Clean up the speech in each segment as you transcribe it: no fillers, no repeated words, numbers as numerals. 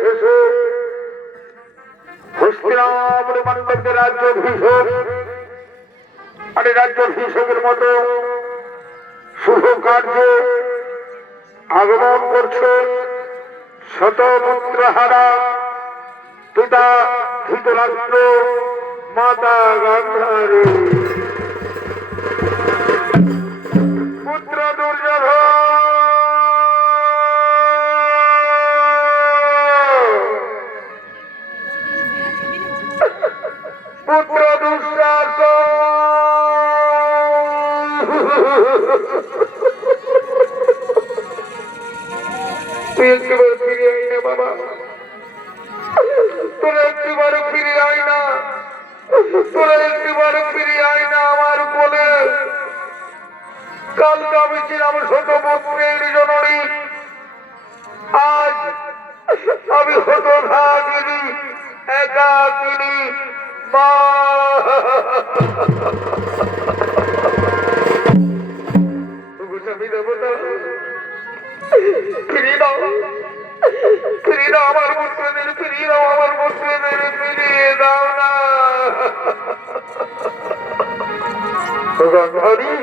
শেষে হস্তিনাপুর মণ্ডপের রাজ্যাভিষেক আর রাজ্যাভিষেকের মতো শুভ কার্যে আগমন করছে শতপুত্রহারা পিতা ধৃতরাষ্ট্র মাতা গান্ধারী পুত্র দুর্যোধন পুত্র দুঃশাসন তুই একটিবার ফিরে আয় না বাবা, তোরা একটিবার ফিরে আয় না, তোরা একটিবার ফিরে আয় না আমার কোলে। কালকে আমি ছিলাম শতপুত্রের জননী, আজ আমি হতভাগিনী একাকিনী মা। ফিরিয়ে দাও, ফিরিয়ে দাও আমার পুত্রদের, ফিরিয়ে দাও আমার পুত্রদের, ফিরিয়ে দাও না। গান্ধারী,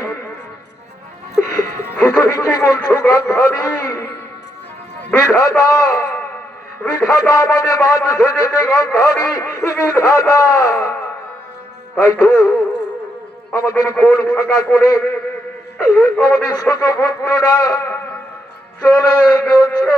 তুমি কি বলছো গান্ধারী? বিধাতা, বিধাতা আমাদের বাদ সেজেছে গান্ধারী, বিধাতা। তাই তো আমাদের কোল ফাঁকা করে আমাদের ছোট পুত্ররা চলে গেছে।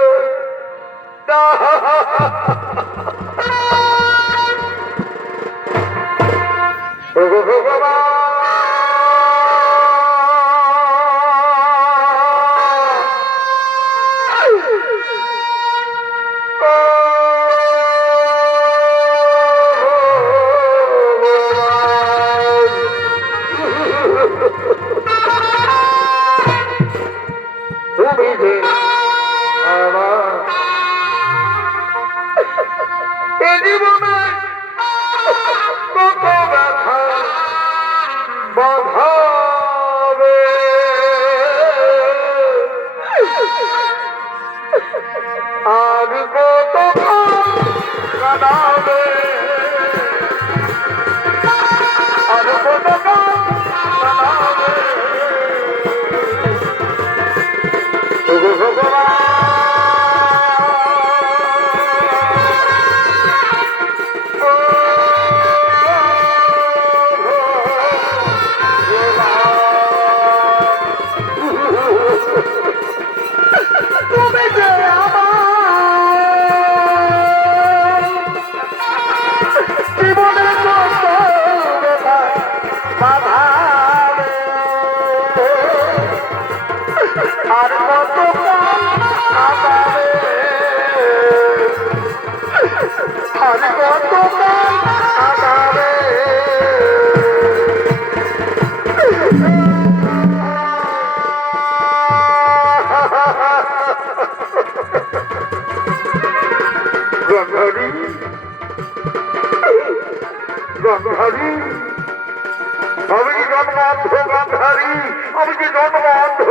গান্ধারী, আমি কি জন্ম অন্ধ? গান্ধারী, আমি কি জন্ম অন্ধ?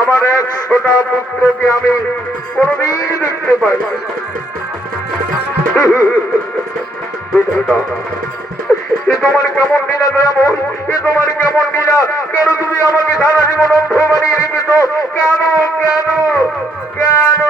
আমার 100টা পুত্রকে আমি কোনদিন দেখতে পাই। এ তোমার কেমন লীলা দয়াময়, এ তোমার কেমন লীলা? কেন তুমি আমাকে সারা জীবন অন্ধ বানিয়ে রেখেছ? কেন কেন কেন?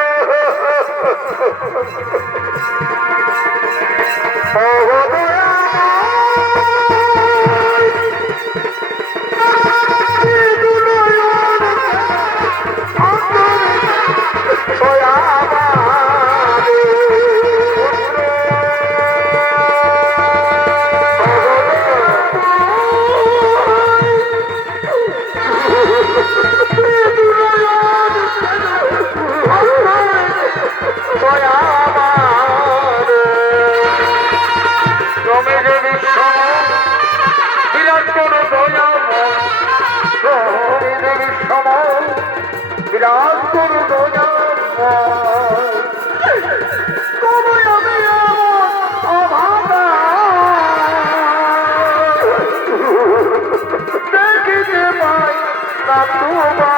বিরাট করু দয়া দেখিতে পাই না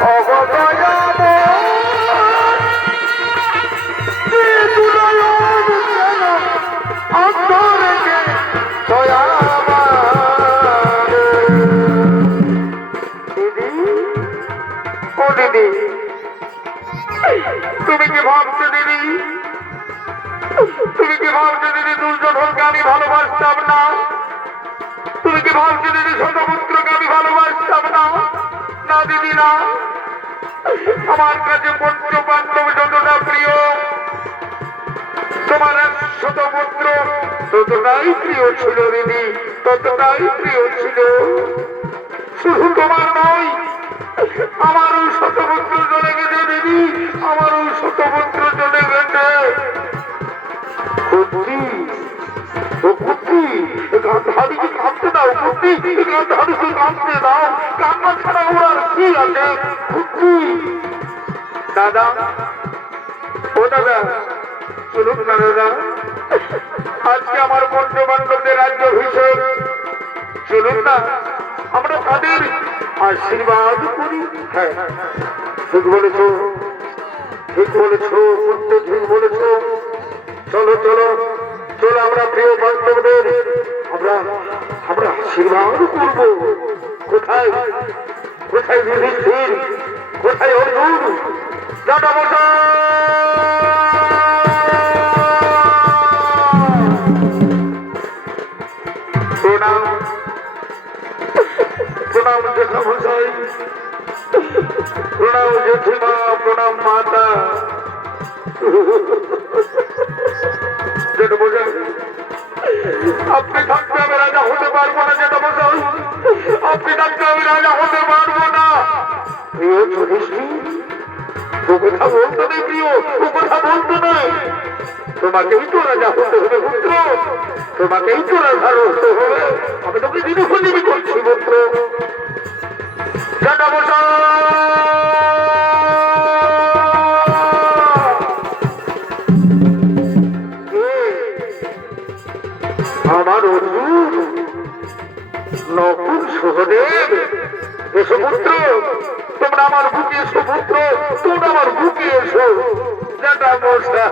তোমার না দিদি না, আমার কাছে পঞ্চ পাণ্ডব যতটা প্রিয়, তোমার 100 পুত্র ততটাই প্রিয় ছিল দিদি, ততটাই প্রিয় ছিল। শুধু তোমার নয়, আমারও 100 পুত্র চলে গেছে দিদি, আমারও 100 পুত্র চলে গেছে। কাঁদতে দাও কাঁদতে দাও, কান্না ছাড়া ওর কি আছে? দাদা, ও দাদা, শুনুন না দাদা, আজকে আমার বন্ধু বান্ধবদের রাজ্যাভিষেক, চলুন না আমরা তাদের আশীর্বাদ করি। হ্যাঁ, ঠিক বলেছ, ঠিক বলেছ, ঠিক বলেছ। চলো চলো চলো, আমরা প্রিয় বান্ধবদের আমরা আমরা আশীর্বাদ করব। কোথায় কোথায় যুধিষ্ঠির, কোথায় অর্জুন? দাদা মশাই, প্রণাম প্রণাম জেঠা মশাই, প্রণাম জেঠিমা, প্রণাম মাতা। জেঠা মশাই, আপনি থাকতে আমি রাজা হতে পারবো না। জেঠা মশাই, আপনি থাকতে আমি রাজা হতে পারবো না। প্রিয় যুধিষ্ঠির, ও কথা বলতো নেই প্রিয়, ও কথা বলতো নেই। তোমাকেই তো রাজা হতে হবে পুত্র, তোমাকেই তো রাজা হতে হবে। আমি তোকে দিনখুঁজি করছি পুত্র। জেঠা মশাই, আমার অর্জুন, নকুল, সহদেব, এসো পুত্র, তোমরা আমার বুকে এসো পুত্র, তোমরা আমার বুকে এসো। জেঠা মশাই,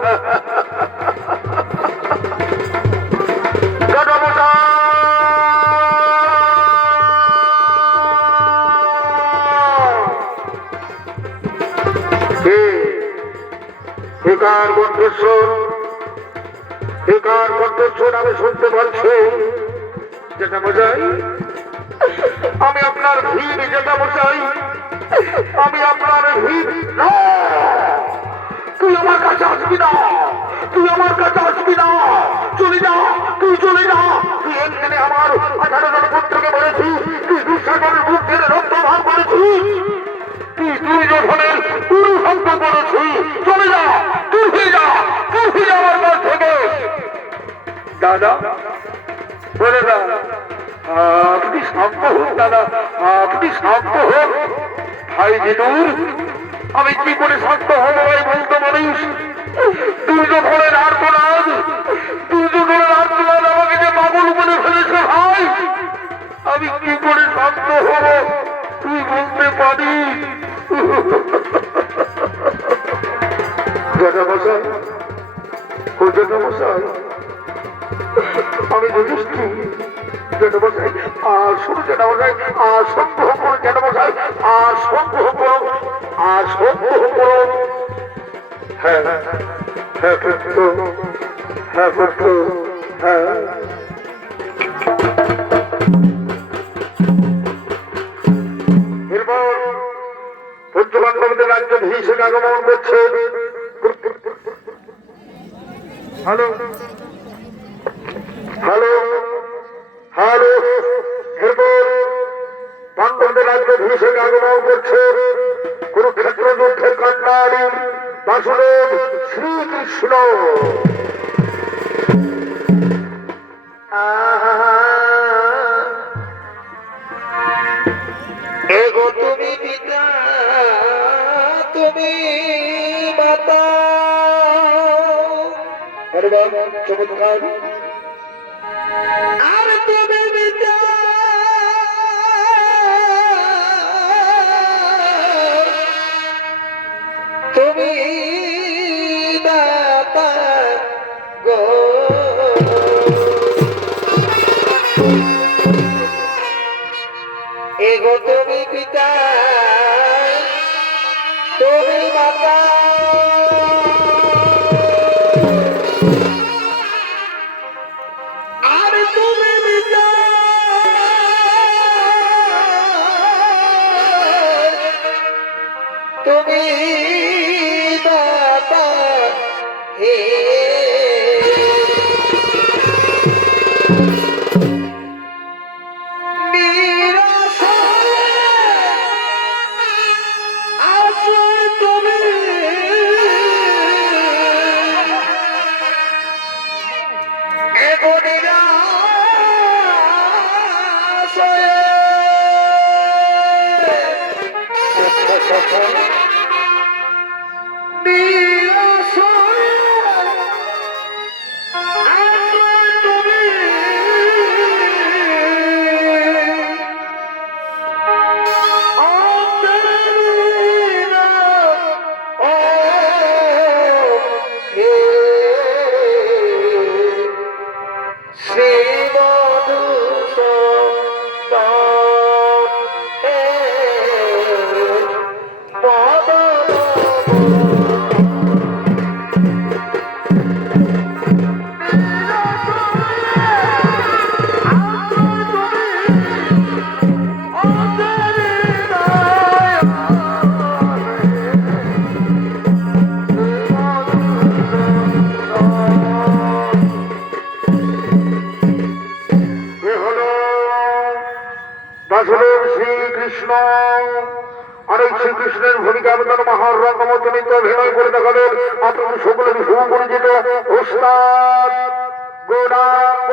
জেঠা মশাই, কার কণ্ঠস্বর, কার কণ্ঠস্বর আমি শুনতে পাচ্ছি। জেঠা মশাই, আমি আপনার ভিড়। জেঠা মশাই, আমি আপনার ভিড়। তুই আমার কাছে আসবি না, তুই আমার কাছে আসবি না, চলে যা, তুই চলে যা। তুই এখানে আমার 18 জন পুত্রকে বলেছিস, তুই দুঃশাসনের মুখ ধরে রক্ত ভাগ করেছিস, তুই দুর্যোধনের পুরুষত্ব করেছিস। চলে যা, তুই হয়ে যা, তুই হয়ে যা আমার কাছ থেকে। দাদা, বলে দা, আপনি শান্ত হোক দাদা, আপনি শান্ত হোক। ভাই জিনুর, আমি কি করে শান্ত হব ভাই বলতে পারিস? দুর্যোধনের আর্তনাদ, দুর্যোধনের আর্তনাদ আমাকে যে পাগল বলে ফেলেছে ভাই, আমি কি করে শান্ত হব তুই বলতে পারিস? জেঠা মশাই, ও জেঠা মশাই, আমি যুধিষ্ঠির। জেঠা মশাই, শোনো জেঠা মশাই, সংগ্রহ করো জেঠা মশাই, সংগ্রহ করো, সংগ্রহ করো। হ্যাঁ হ্যাঁ পুত্র, হ্যাঁ পুত্র, হ্যাঁ। এরপর পঞ্চপাণ্ডবদের রাজ্যাভিষেক আগমন করছে। হ্যালো হ্যালো হ্যালো, এরপর পাণ্ডবদের রাজ্যাভিষেক আগমন করছে। কুরুক্ষেত্র যুদ্ধের কান্ডারি বাসুদেব শ্রীকৃষ্ণ। এগো তুমি পিতা, তুমি মাতা। চমৎকার। আর তুমি পিতা, তুমি দাতা গো। এগো তুমি পিতা, তুমি মাতা। আর তুমি পিতা, শ্রীকৃষ্ণ আর এই শ্রীকৃষ্ণের ভূমিকা অবতার মহার রঙ্গমঞ্চনিত অভিনয় করে দেখালেন আপনার সকলের সুপরিচিত ওস্তাদ গৌরাঙ্গ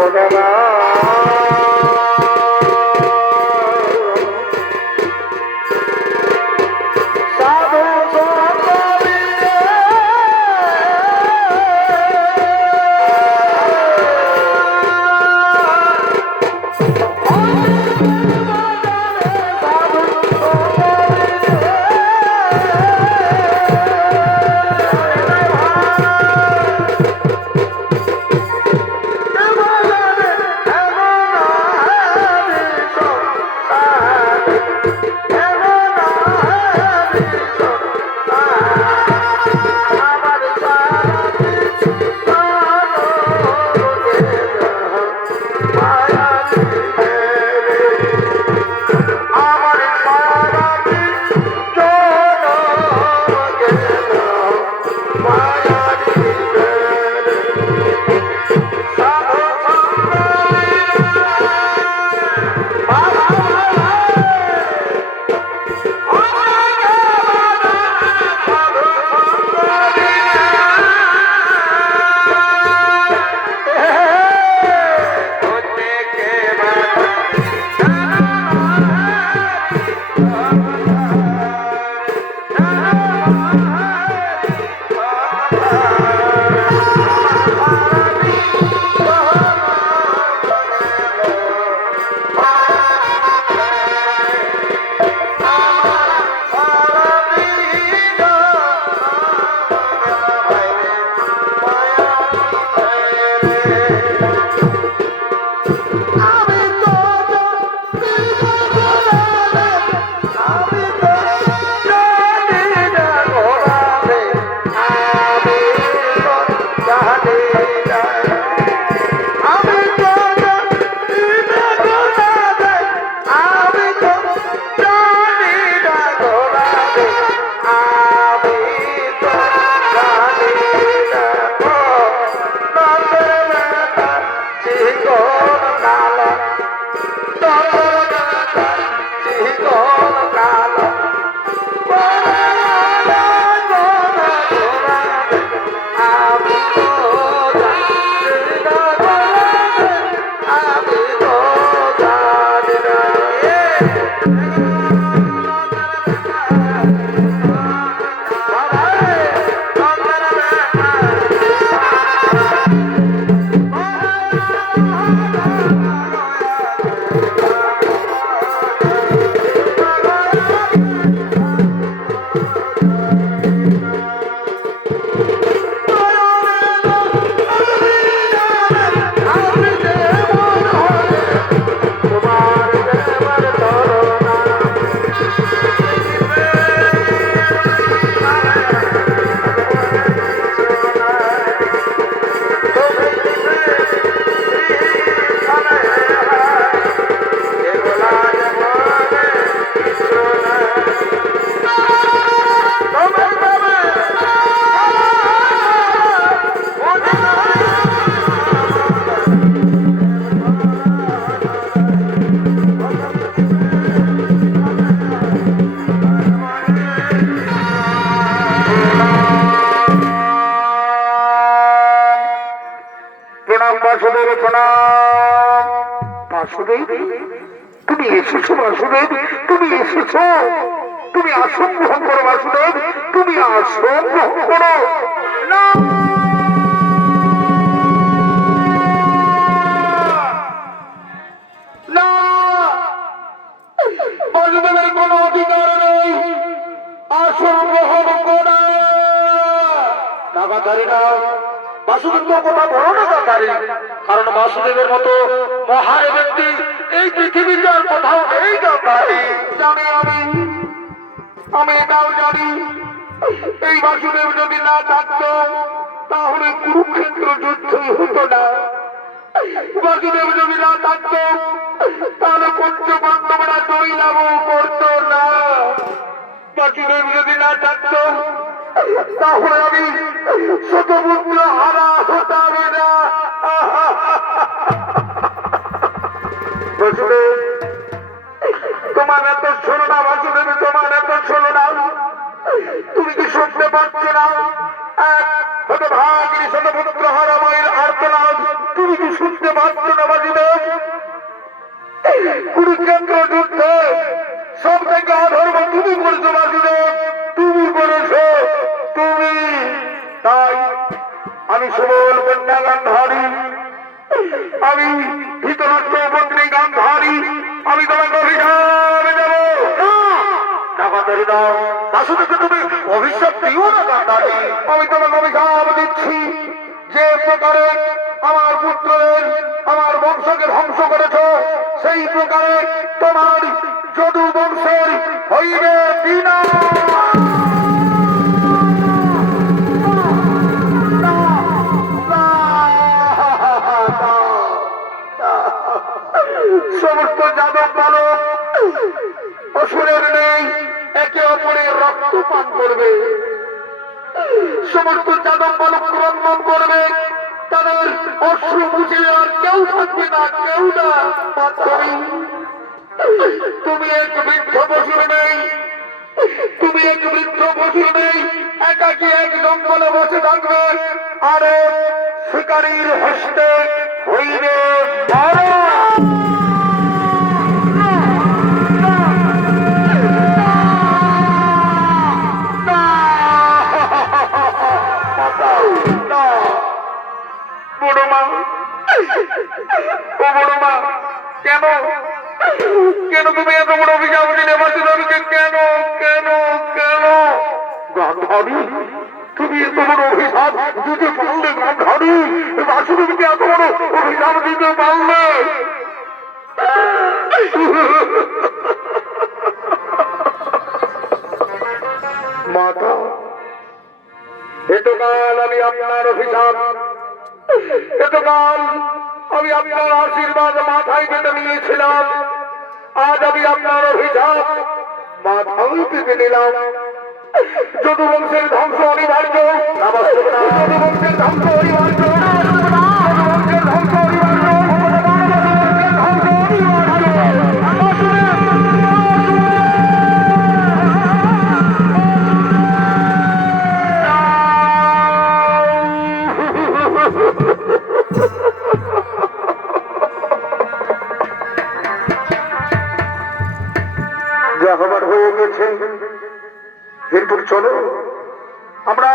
যমদলা সাধু বাসুদেব প্রণাম। বাসুদেব তুমি এসেছো, বাসুদেব তুমি এসেছো, তুমি আসন গ্রহণ করো বাসুদেব, তুমি আসন গ্রহণ করো। না না, বাসুদেবের কোনো অধিকার নেই আসন গ্রহণ করা। টাকাধারী না, বাসুদেব তো কথা বড় টাকাধারী, কারণ বাসুদেবের মতো মহান ব্যক্তি এই পৃথিবীতে আর কোথাও নেই। জানি আমি এটাও জানি, এই বাসুদেব যদি না থাকতো তাহলে কুরুক্ষেত্র যুদ্ধই হতো না। বাসুদেব যদি না থাকতো তাহলে পঞ্চ পাণ্ডবরা দই লাভ করতো না। বাসুদেব যদি না থাকতো তাহলে আমি শতপুত্র হারা হতাম না। বাসুদেব তোমার এত শোনো না, বাসুদেব তোমার এত শোনো না, তুমি কি শুনতে পাচ্ছ না শতভাগিনী শতপুত্র হারা মায়ের আর্তনাদ? তুমি কি শুনতে পাচ্ছ আমি ধৃতরাষ্ট্র মন্ত্রী গান্ধারী, আমি তোমাকে অভিশাপ দেবো। টাকাতারি দাও, বাসুদেবকে তুমি অভিশাপ দিও না গান্ধারী। আমি তোমাকে অভিশাপ দিচ্ছি, যে প্রকারে আমার পুত্রের আমার বংশকে ধ্বংস করেছ, সেই প্রকারে তোমার যদু বংশের হইবে বিনাশ। সমস্ত যাদব বালক অসুরের নেই একে অপরের রক্ত পান করবে, সমস্ত যাদব বালক ক্রন্দন করবে, তাদের অশ্রু মুছে আর কেউ থাকবে না, কেউ না। তুমি এক বৃদ্ধ পশুর নেই, তুমি এক বৃদ্ধ পশুর নেই, একাকি এক জঙ্গলে বসে থাকবে, আর শিকারীর হস্তে হইবে কেন কেন তুমি এত বড় অভিশাপ দিলে বাসুদেবকে? কেন কেন কেন গান্ধারী, তুমি এত বড় অভিশাপ দিতে পারলে? গান্ধারী, বাসুদেবকে এত বড় অভিশাপ দিতে পারলে? মাতা, এতকাল আমি আপনার অভিশাপ, এতকাল আমি আপনার আশীর্বাদ মাথায় পেতে নিয়েছিলাম, আজ আমি আপনার অভিশাপ মাথায় পেতে নিলাম। যদু বংশের ধ্বংস অনিবার্য, যদু বংশের ধ্বংস অনিবার্য, যদু বংশের ধ্বংস অনিবার্য, ধ্বংস হবার হয়ে গেছে। এরপর চলো আমরা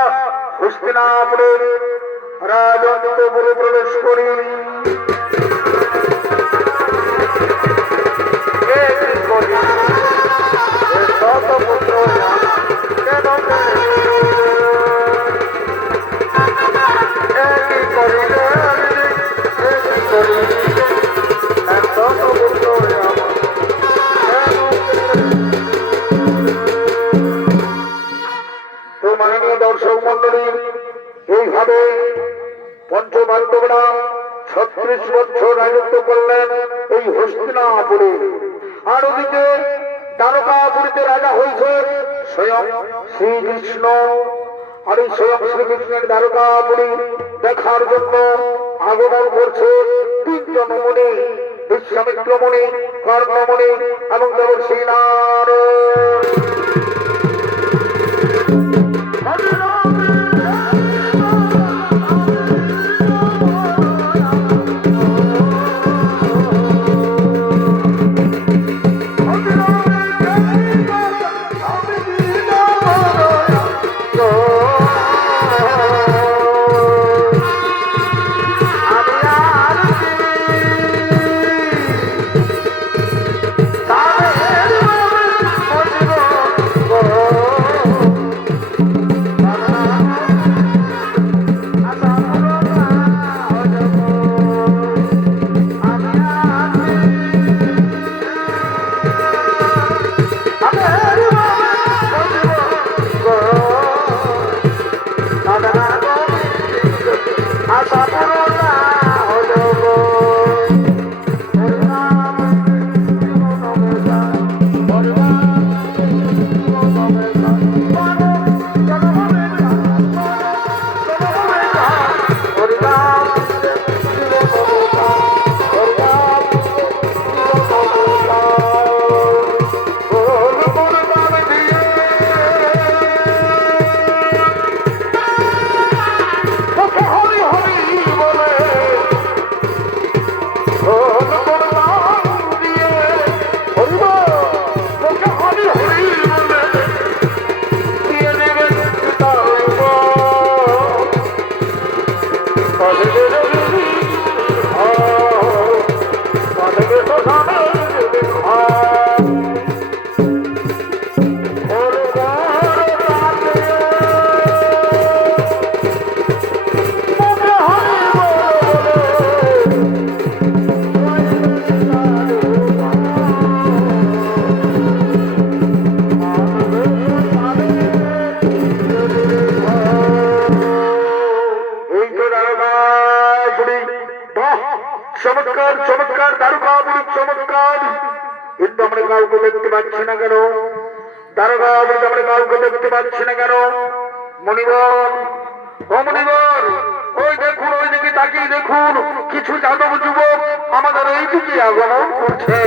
হস্তিনাপুরের রাজন্তপুরে প্রবেশ করি। দর্শক মন্ডলী, এইভাবে পঞ্চপাণ্ডবরা 36 বছর রাজত্ব করলেন এই হস্তিনাপুরে। আর ওদিকে দ্বারকাপুরীতে রাজা হয়েছে স্বয়ং শ্রীকৃষ্ণ। আর এই স্বয়ং শ্রীকৃষ্ণের দ্বারকাপুরী দেখার জন্য আগমন করছে 3 জন মুনি, বিশ্বামিত্র মুনি, কর্ণমুনি এবং দেবর্ষি নারদ। চমৎকার চমৎকার দারোগা বুড়ি চমৎকার, কিন্তু আমরা কাউকে দেখতে পাচ্ছি না কেন? দারোগা বুড়ি আমরা কাউকে দেখতে পাচ্ছি না কেন? মণিবর, ও মণিবর, ওই দেখুন, ওই দিকে তাকিয়ে দেখুন, কিছু যাদব যুবক আমাদের এই দিকে আগমন করছে।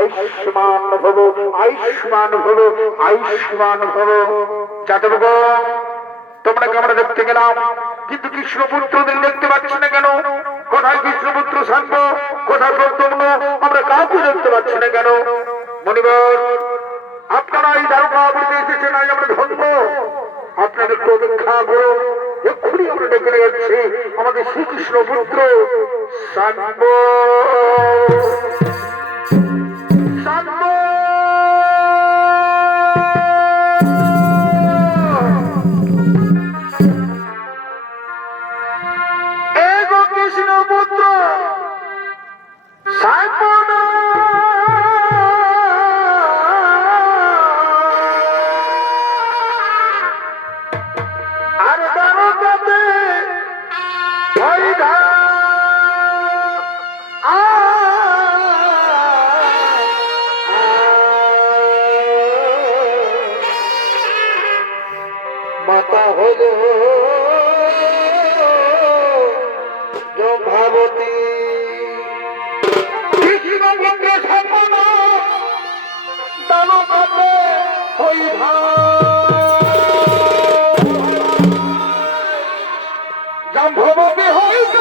আয়ুষ্মান ভব, আয়ুষ্মান ভব, আয়ুষ্মান ভব। যাদবগণ, তোমরা আমরা দেখতে গেলাম, কিন্তু কৃষ্ণপুত্রদের দেখতে পাচ্ছি না কেন? কোথায় কৃষ্ণপুত্র শান্ত, কোথায় প্রদ্যুম্ন? আমরা কাউকে দেখতে পাচ্ছি না কেন? মণিবর, আপনারা এই দারোগা বলতে এসেছেন, আজ আমরা ধন্য। আপনাদের একটু অপেক্ষা করুন, এক্ষুনি আমরা ডেকে নিয়ে যাচ্ছি আমাদের শ্রীকৃষ্ণ পুত্র শান্ত। মাতা হল ভাবতী জাম্ভবতী হইত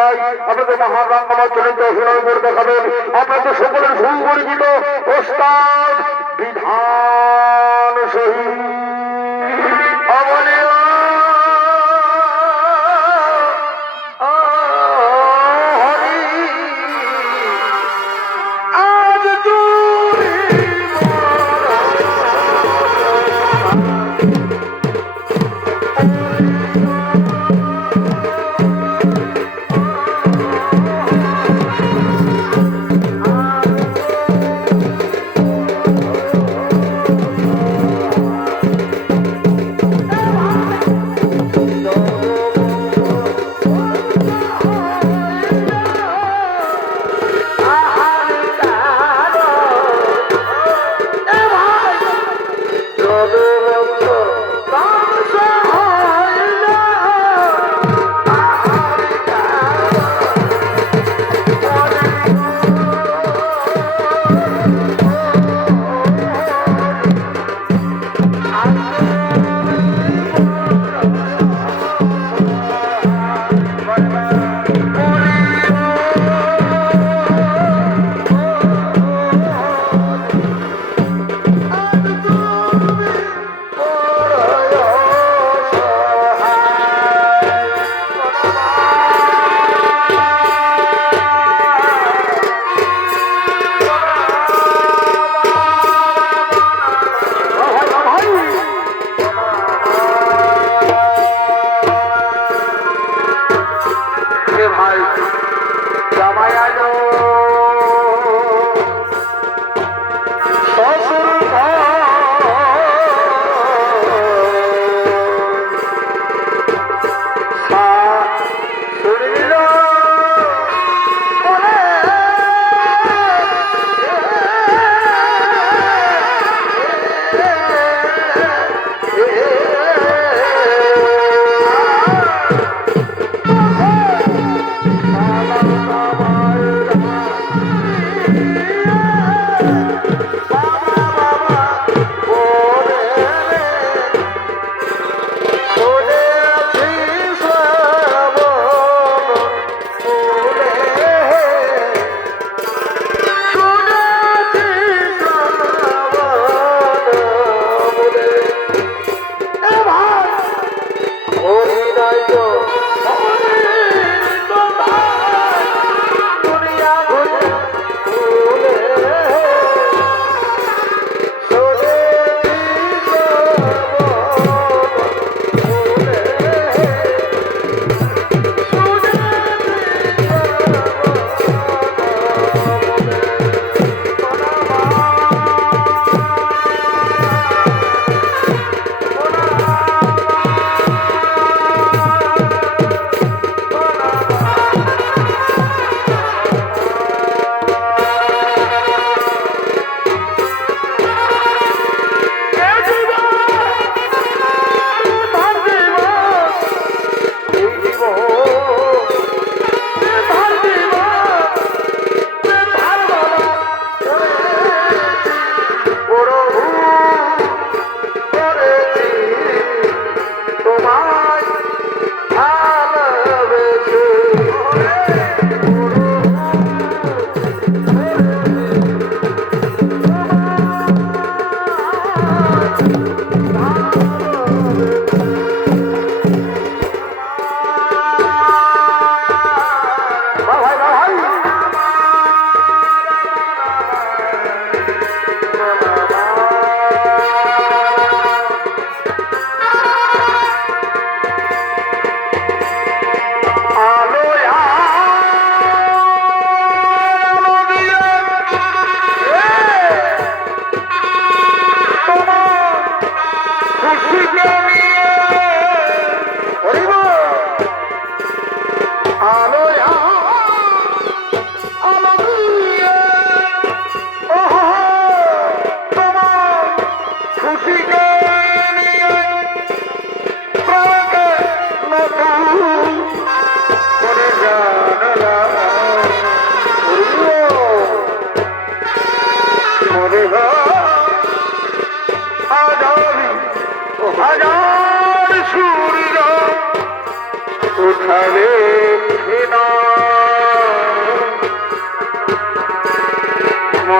চাই আপনাদের মহান রাঙ্গামার চরিত্র অভিনয় করে দেখাবেন আপনাদের সকলের সুপরিচিত ওস্তাদ বিধান শহীদ অবনীয়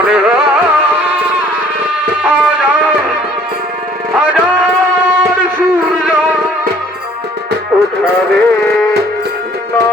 মনে হাজার হাজার সূর্য উঠাবে না।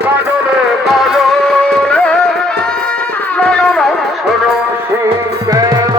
কাজলে কাজলে নয়ন সরসী কেন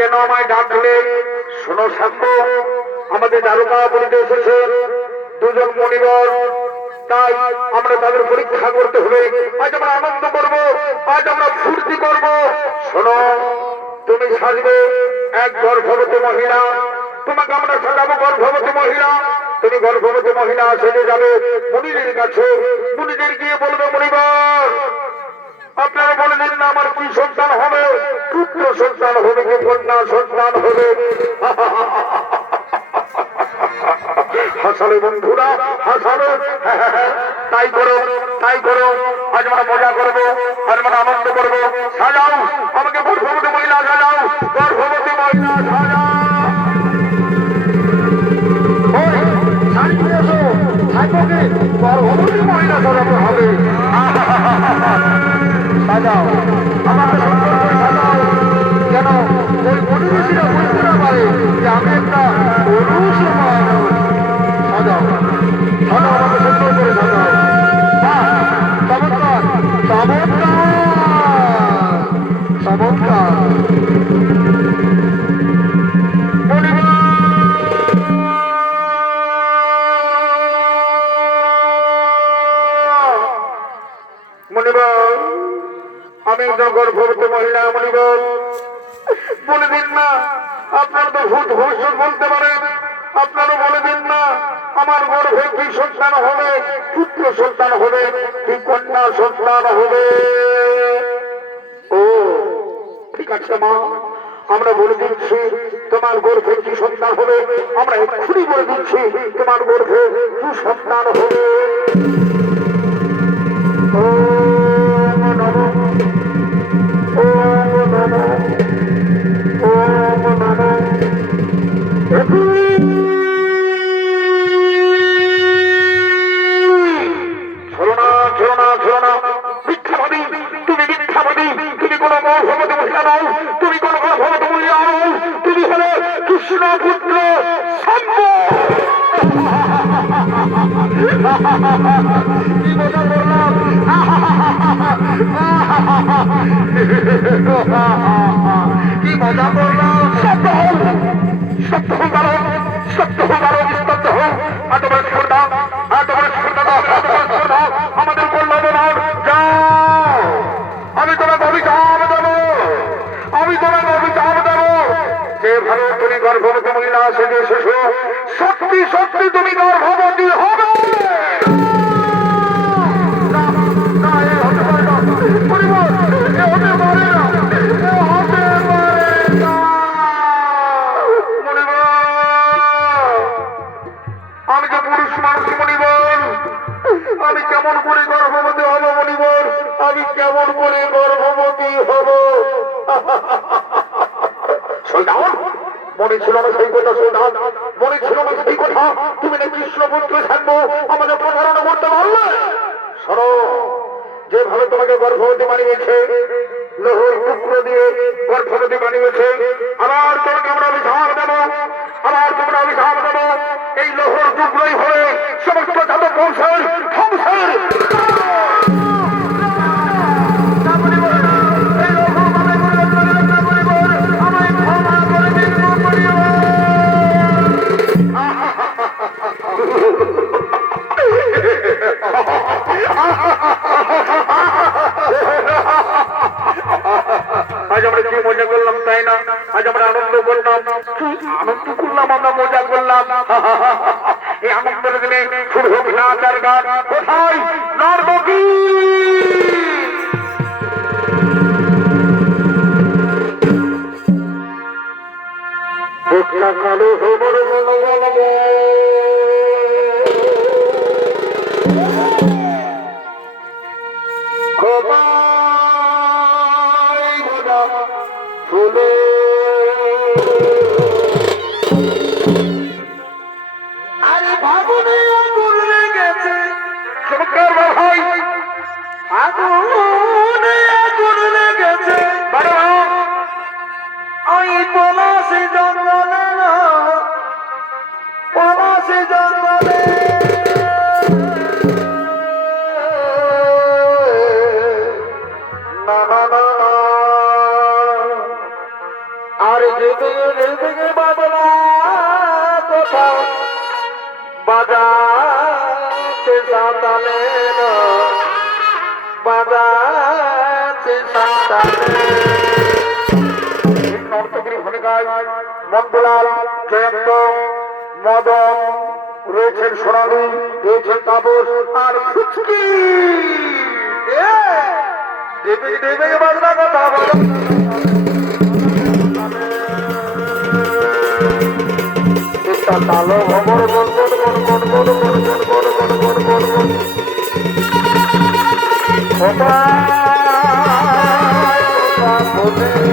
কেন আমায় ডাকলে? শোনো শাম্বু, আমাদের দ্বারকা বলিতে এসেছে দুজন মণিবর, তাই আমরা তাদের পরীক্ষা করতে হবে। আজ আমরা আনন্দ করব, আজ আমরা ফুর্তি করব। শোনো, তুমি সাজবে এক গর্ভবতী মহিলা, তোমাকে আমরা সাজাবো গর্ভবতী মহিলা। তুমি গর্ভবতী মহিলা সেজে যাবে মুনিদের কাছে, মুনিদের গিয়ে বলবে মণিবর আপনারা বলে দিন না আমার কি সন্তান হবে, পুত্র সন্তান হবে কি কন্যা সন্তান হবে? হাসালে বন্ধুরা, হাসালে। তাই করো, তাই করো, আজ আমরা মজা করবো, আজ আমরা আনন্দ করবো। সাজাও আমাকে গর্ভবতী মহিলা, সাজাও গর্ভবতী মহিলা, সাজাও। গর্ভবতী মহিলা সাজাতে হবে। সাজাও আমাকে সুন্দর করে সাজাও, যেন ওই মনুষ্যরা বুঝতে না পারে যে আমি একটা পুরুষ মানুষ। সাজাও, সাজাও আমাকে সুন্দর করে সাজাও। চমৎকার, চমৎকার, চমৎকার। মণিবর, আমি একজন গর্ভবতী মহিলা। মণিবর বলে দিন না, আপনার তো ভূত ভবিষ্যৎ বলতে পারেন, আপনারও বলে দিন না আমার গর্ভে কি সন্তান হবে, পুত্র সন্তান হবে কি কন্যা সন্তান হবে? ও ঠিক আছে মা, আমরা বলে দিচ্ছি তোমার গর্ভে কি সন্তান হবে। আমরা এক্ষুনি বলে দিচ্ছি তোমার গর্ভে কি সন্তান হবে। ও নমঃ, ও নমঃ, ও নমঃ। ছলনা, ছলনা, ছলনা, মিথ্যাবাদী, তুমি মিথ্যাবাদী, তুমি কোনো গর্ভবতী মহিলা নও, তুমি কোনো গর্ভবতী মহিলা নও, তুমি হলে কৃষ্ণ পুত্র শাম্বু। কি মজা করলাম, কি মজা করলাম। সত্য হোক, সত্য হোক, সত্য হোক, আরো স্তব্ধ হোক। এত বড় স্পর্ধা, এত বড় স্পর্ধা, এত বড় স্পর্ধা আমাদের করলো না। যাও, আমি তোমাকে অভিশাপ দেবো, আমি তোমাকে অভিশাপ দেবো। যেভাবে তুমি গর্ভবতী মহিলা সেজে এসেছো, সত্যি সত্যি তুমি গর্ভবতী হবে। আমি যে পুরুষ মানুষ মণিবর, আমি কেমন করে গর্ভবতী হব মণিবর, আমি কেমন করে গর্ভবতী হব? মনে ছিল না সেই কথা, সৈদান মনে ছিল না সেই কথা। তুমি না কৃষ্ণপুত্র শাম্বু আমাদের প্রতারণা করতে পারলে। শোনো, যেভাবে তোমাকে গর্ভবতী বানিয়েছে, লোহর টুকরো দিয়ে গর্ভবতী বানিয়েছে, আবার তোমাকে আমরা অভিশাপ দেবো, আবার তোমরা অভিশাপ দেবো। এই লোহর টুকরোই হয়ে সমস্ত যাদব বংশের ধ্বংসের। আজ আমরা কি মজা করলাম তাই না? আজ আমরা আনন্দ করলাম, আনন্দ করলাম, আমরা মজা করলাম। এই আনন্দের দিনে শুরু হোক নাচ আর গান। কোথায় নর্তকী? কালো হোমর ফুলে আরে ভাবনে আগুন লেগেছে। চমৎকার ভাই, আগুনে আগুন লেগেছে। ওই পলাশে জঙ্গলে, পলাশে জঙ্গলে আর যে দিকে বাদলা কোথাও বাজাতে সাঁতালে বাজাতে সাঁতালে নর্তকী ভূমিকায় মন্ডলাল জয়ন্ত মদন রয়েছেন সোনালী রয়েছেন তাপস আর ফুচকি দেবে দেবে বাজনা কথা বলো তালো ভবর গন গন গন গন গন গন গন গন গন গন গন ওটা বলে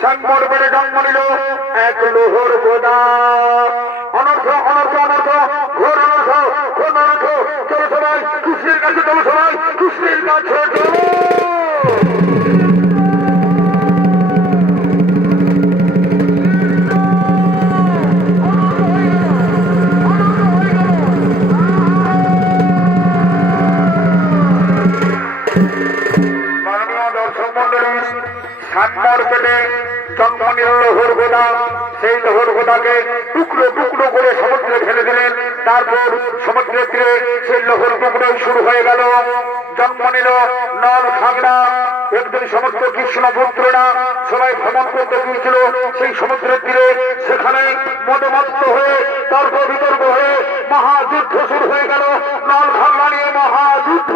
সাংবর বেড়ে জন্ম নিল এক লোহর গোদা। অনর্থ অনর্থ অনর্থ ঘোর অনর্থ ঘোর অনর্থ। চলো সবাই কৃষ্ণের কাছে, চলো সবাই কৃষ্ণের কাছে চলো। সাতবার পেটে জন্ম নিল লোহর গোদা। সেই লোহর গোদাকে টুকরো টুকরো করে সমুদ্রে ফেলে দিলেন। তারপর সমুদ্রের তীরে সেই লোহর টুকরোই শুরু হয়ে গেল। জন্ম নিল নল খাগড়া। একদিন সমস্ত কৃষ্ণপুত্ররা সবাই ভ্রমণ করতে গিয়েছিল সেই সমুদ্রের তীরে। সেখানে মদমত্ত হয়ে তর্ক বিতর্ক হয়ে মহাযুদ্ধ শুরু হয়ে গেল। নল খাগড়া নিয়ে মহাযুদ্ধ।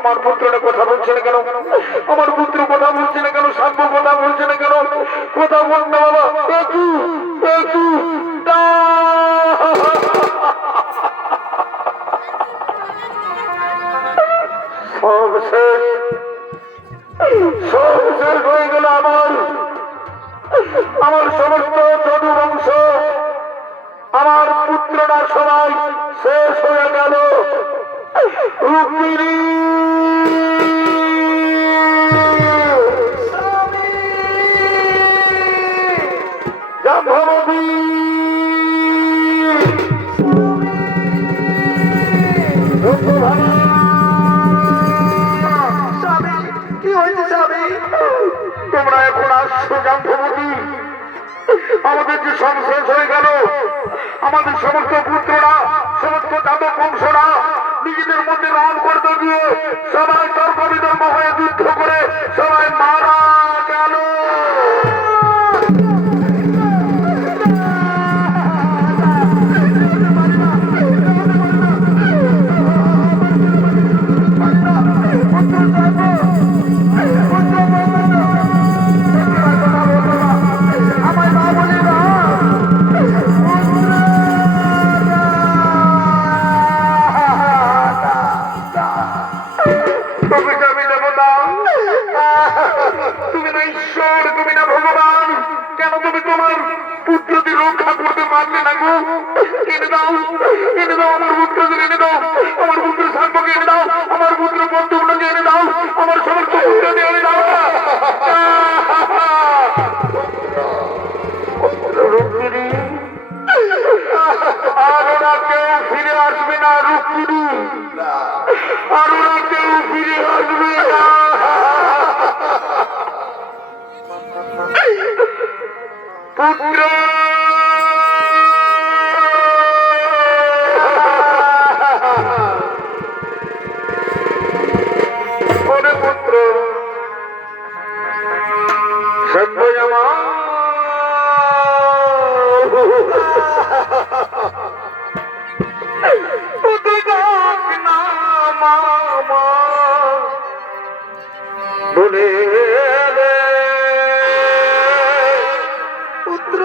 আমার পুত্রটা কথা বলছে না কেন? আমার পুত্র কথা বলছে না কেন? শাম্ব কথা বলছে না কেন? কথা বল না বাবা। একটু একটু সব শেষ, সব শেষ হয়ে গেল। আমার সমস্ত যদু বংশ, আমার পুত্ররা সবাই শেষ হয়ে গেল। রুক্মিণী জাহ্নবী তোমরা এখন আসছো জাহ্নবী, আমাদের যে সব শেষ হয়ে গেল, আমাদের সমস্ত পুত্ররা, সমস্ত যাদব বংশরা নিজেদের মধ্যে রণ করতে গিয়ে সবাই তর্ক বিতর্ক হয়ে যুদ্ধ করে সবাই মারা গেল। তুমি না ঈশ্বর, তুমি না ভগবান, কেন তুমি তোমার পুত্রদের রক্ষা করতে পারলে না গো? এনে দাও, এনে দাও আমার পুত্রদের, এনে দাও আমার পুত্র সার্পকে, এনে দাও আমার পুত্র বন্ধুগুলোকে, এনে দাও আমার সমস্ত পুত্রদের, এনে দাও। আর ওরা কেউ ফিরে আসবে না রুক্মিণী, আর ওরা কেউ ফিরে আসবে না। পুত্র ওরে পুত্র সত্যমা বলে পুত্র,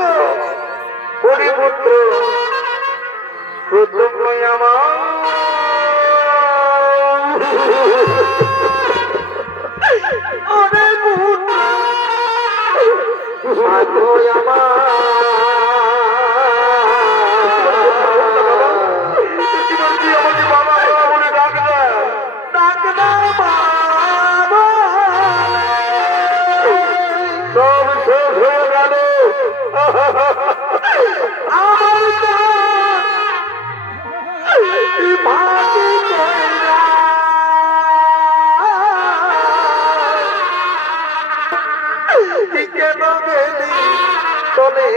ওরে পুত্র প্রথম আমার ওরে পুত্র আমাকে বাবা বলে ডাকবে, ডাকবে সব শেষ হয়ে গেল। কেন গেলি চলে